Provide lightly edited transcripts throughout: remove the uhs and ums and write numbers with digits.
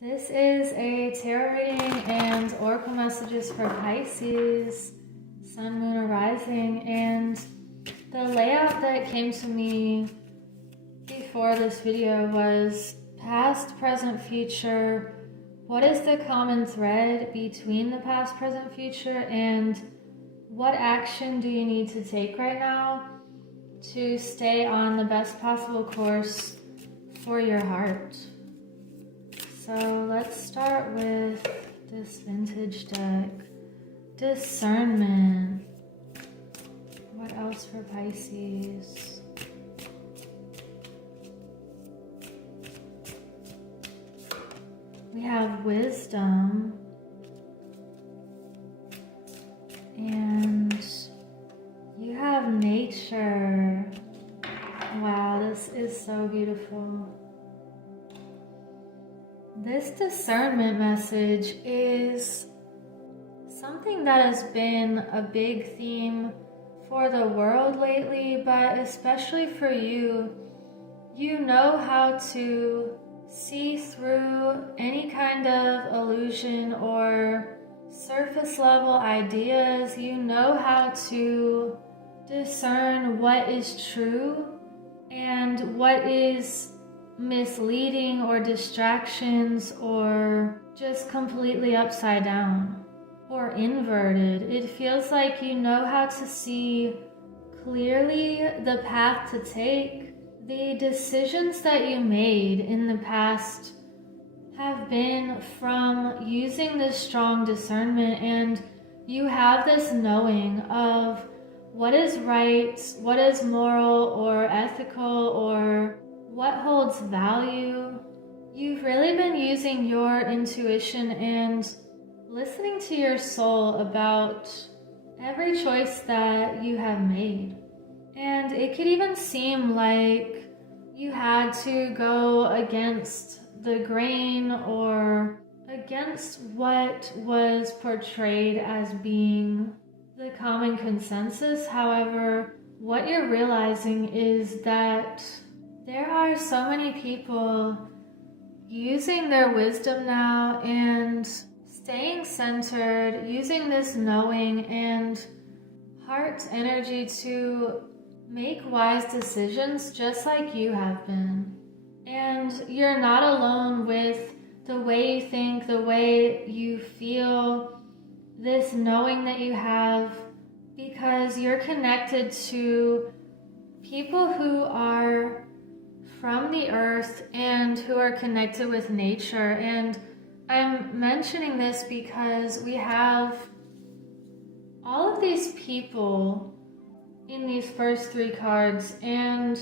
This is a tarot reading and oracle messages for Pisces, Sun, Moon, or Rising, and the layout that came to me before this video was past, present, future. What is the common thread between the past, present, future, and what action do you need to take right now to stay on the best possible course for your heart? So let's start with this vintage deck. Discernment. What else for Pisces? We have wisdom. And you have nature. Wow, this is so beautiful. This discernment message is something that has been a big theme for the world lately, but especially for you. You know how to see through any kind of illusion or surface level ideas. You know how to discern what is true and what is misleading or distractions or just completely upside down or inverted. It feels like you know how to see clearly the path to take. The decisions that you made in the past have been from using this strong discernment, and you have this knowing of what is right, what is moral or ethical, or what holds value. You've really been using your intuition and listening to your soul about every choice that you have made. And it could even seem like you had to go against the grain or against what was portrayed as being the common consensus. However, what you're realizing is that there are so many people using their wisdom now and staying centered, using this knowing and heart energy to make wise decisions just like you have been. And you're not alone with the way you think, the way you feel, this knowing that you have, because you're connected to people who are from the earth and who are connected with nature. And I'm mentioning this because we have all of these people in these first three cards, and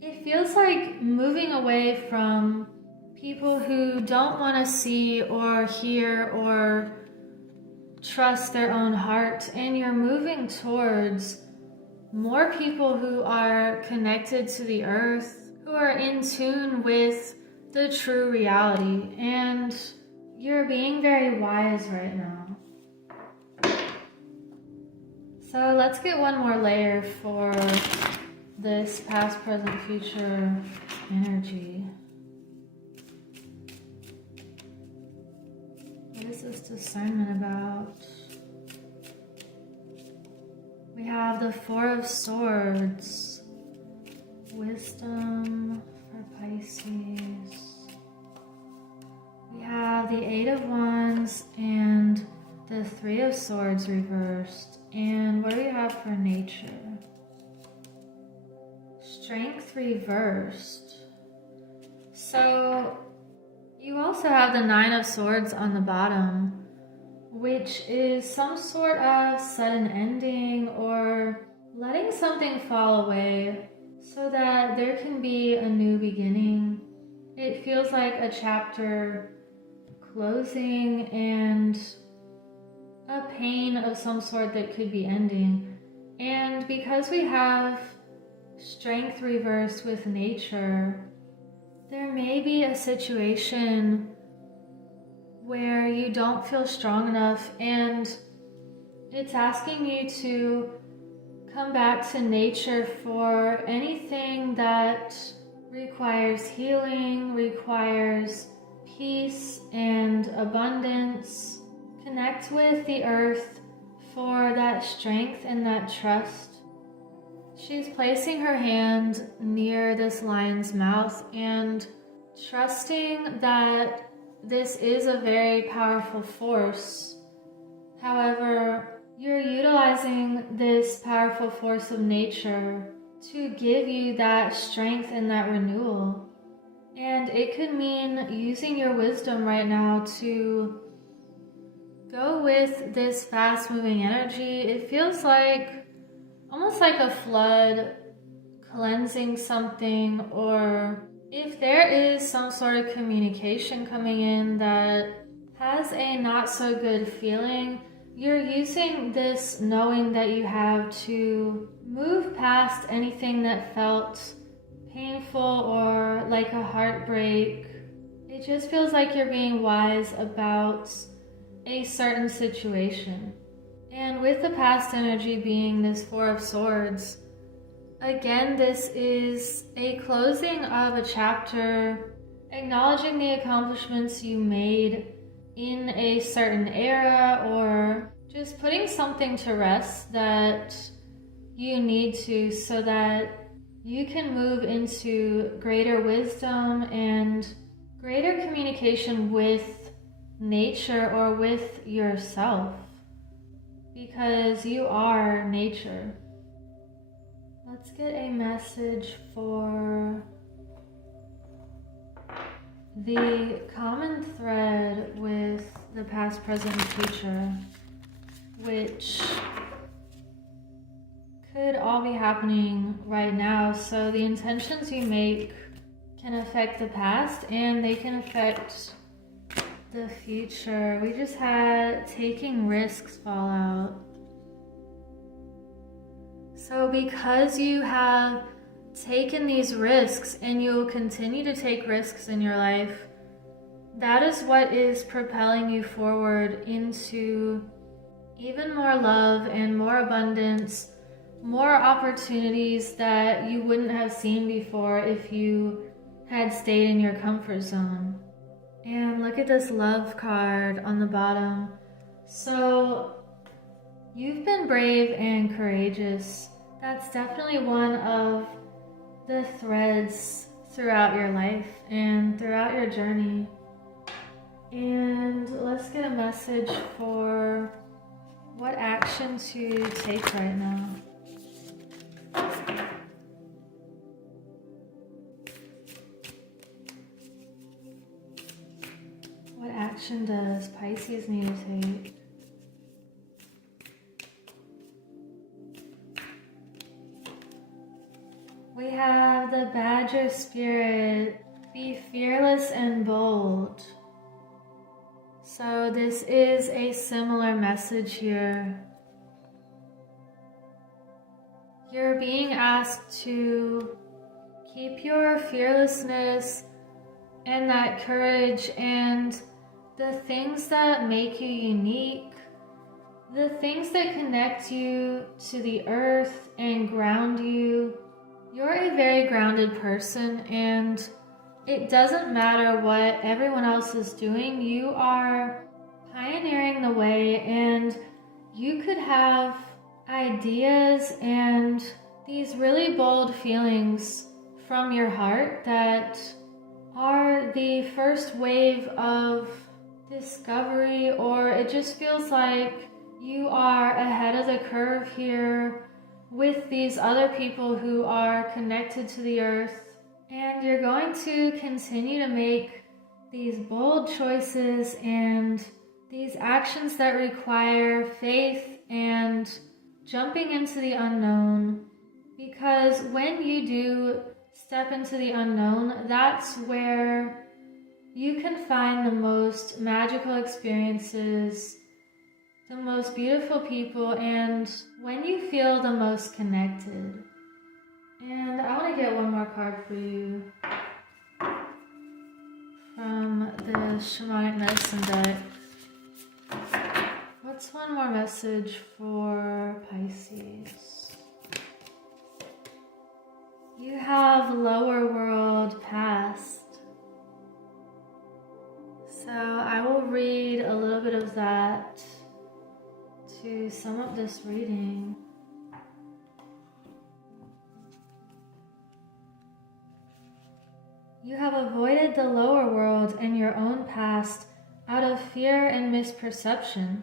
it feels like moving away from people who don't want to see or hear or trust their own heart, and you're moving towards more people who are connected to the earth, who are in tune with the true reality, and you're being very wise right now. So let's get one more layer for this past, present, future energy. What is this discernment about? We have the Four of Swords. Wisdom for Pisces. We have the Eight of Wands and the Three of Swords reversed. And what do we have for nature? Strength reversed. So you also have the Nine of Swords on the bottom, which is some sort of sudden ending or letting something fall away so that there can be a new beginning. It feels like a chapter closing and a pain of some sort that could be ending. And because we have strength reversed with nature, there may be a situation where you don't feel strong enough, and it's asking you to come back to nature for anything that requires healing, requires peace, abundance. Connect with the earth for that strength and that trust. She's placing her hand near this lion's mouth and trusting that this is a very powerful force. However, you're utilizing this powerful force of nature to give you that strength and that renewal. And it could mean using your wisdom right now to go with this fast-moving energy. It feels like almost like a flood cleansing something, or if there is some sort of communication coming in that has a not so good feeling, you're using this knowing that you have to move past anything that felt painful or like a heartbreak. It just feels like you're being wise about a certain situation. And with the past energy being this Four of Swords, again, this is a closing of a chapter, acknowledging the accomplishments you made in a certain era, or just putting something to rest that you need to, so that you can move into greater wisdom and greater communication with nature or with yourself, because you are nature. Let's get a message for the common thread with the past, present, and future, which could all be happening right now. So the intentions you make can affect the past and they can affect the future. We just had taking risks fall out. So because you have taken these risks and you will continue to take risks in your life, that is what is propelling you forward into even more love and more abundance, more opportunities that you wouldn't have seen before if you had stayed in your comfort zone. And look at this love card on the bottom. So you've been brave and courageous. That's definitely one of the threads throughout your life and throughout your journey. And let's get a message for what action to take right now. What action does Pisces need to take? We have the Badger Spirit. Be fearless and bold. So this is a similar message here. You're being asked to keep your fearlessness and that courage and the things that make you unique, the things that connect you to the earth and ground you. You're a very grounded person, and it doesn't matter what everyone else is doing. You are pioneering the way, and you could have ideas and these really bold feelings from your heart that are the first wave of discovery, or it just feels like you are ahead of the curve here with these other people who are connected to the earth. And you're going to continue to make these bold choices and these actions that require faith and jumping into the unknown. Because when you do step into the unknown, that's where you can find the most magical experiences, the most beautiful people, and when you feel the most connected. And I want to get one more card for you from the Shamanic Medicine deck. What's one more message for Pisces? You have lower world past. So I will read a little bit of that to sum up this reading. You have avoided the lower world and your own past out of fear and misperception.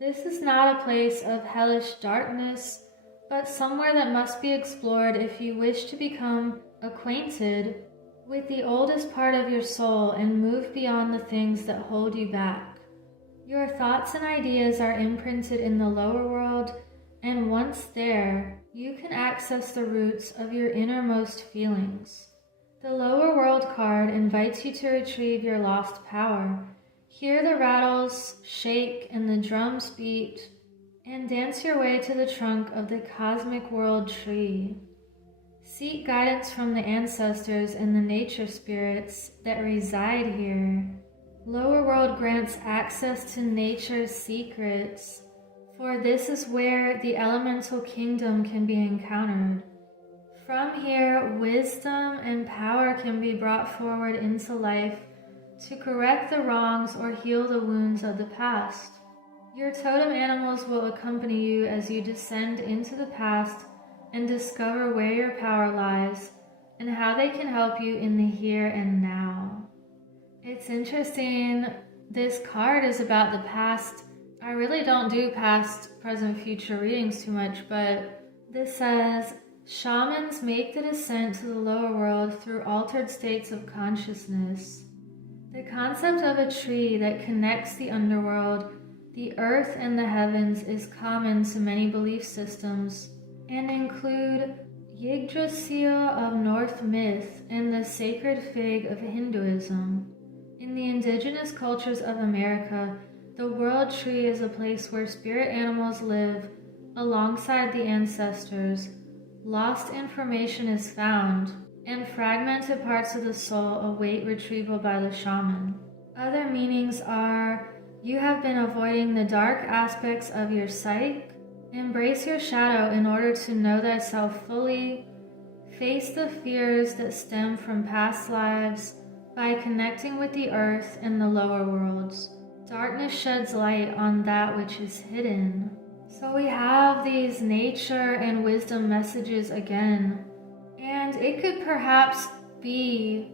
This is not a place of hellish darkness, but somewhere that must be explored if you wish to become acquainted with the oldest part of your soul and move beyond the things that hold you back. Your thoughts and ideas are imprinted in the lower world, and once there, you can access the roots of your innermost feelings. The lower world card invites you to retrieve your lost power. Hear the rattles shake and the drums beat, and dance your way to the trunk of the cosmic world tree. Seek guidance from the ancestors and the nature spirits that reside here. Lower world grants access to nature's secrets, for this is where the elemental kingdom can be encountered. From here, wisdom and power can be brought forward into life to correct the wrongs or heal the wounds of the past. Your totem animals will accompany you as you descend into the past and discover where your power lies and how they can help you in the here and now. It's interesting, this card is about the past. I really don't do past, present, future readings too much, but this says, shamans make the descent to the lower world through altered states of consciousness. The concept of a tree that connects the underworld, the earth, and the heavens is common to many belief systems and include Yggdrasil of Norse myth and the sacred fig of Hinduism. In the indigenous cultures of America, the world tree is a place where spirit animals live alongside the ancestors. Lost information is found, and fragmented parts of the soul await retrieval by the shaman. Other meanings are, you have been avoiding the dark aspects of your psyche. Embrace your shadow in order to know thyself fully. Face the fears that stem from past lives by connecting with the earth and the lower worlds. Darkness sheds light on that which is hidden. So we have these nature and wisdom messages again. And it could perhaps be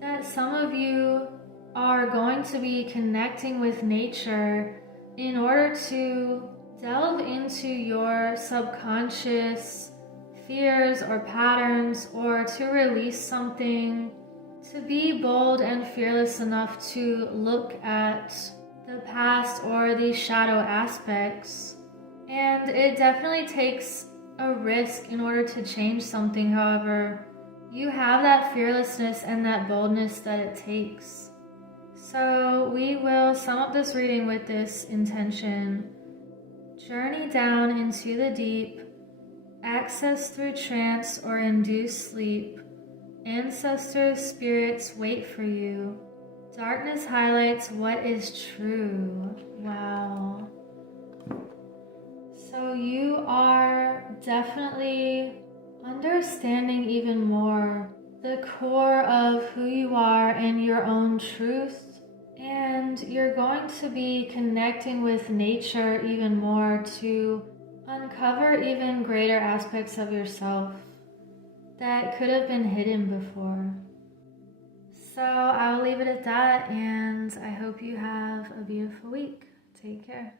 that some of you are going to be connecting with nature in order to delve into your subconscious fears or patterns, or to release something, to be bold and fearless enough to look at the past or these shadow aspects. And it definitely takes a risk in order to change something. However, you have that fearlessness and that boldness that it takes. So we will sum up this reading with this intention. Journey down into the deep, access through trance or induced sleep. Ancestors' spirits wait for you. Darkness highlights what is true. Wow. So you are definitely understanding even more the core of who you are and your own truth. And you're going to be connecting with nature even more to uncover even greater aspects of yourself that could have been hidden before. So I'll leave it at that, and I hope you have a beautiful week. Take care.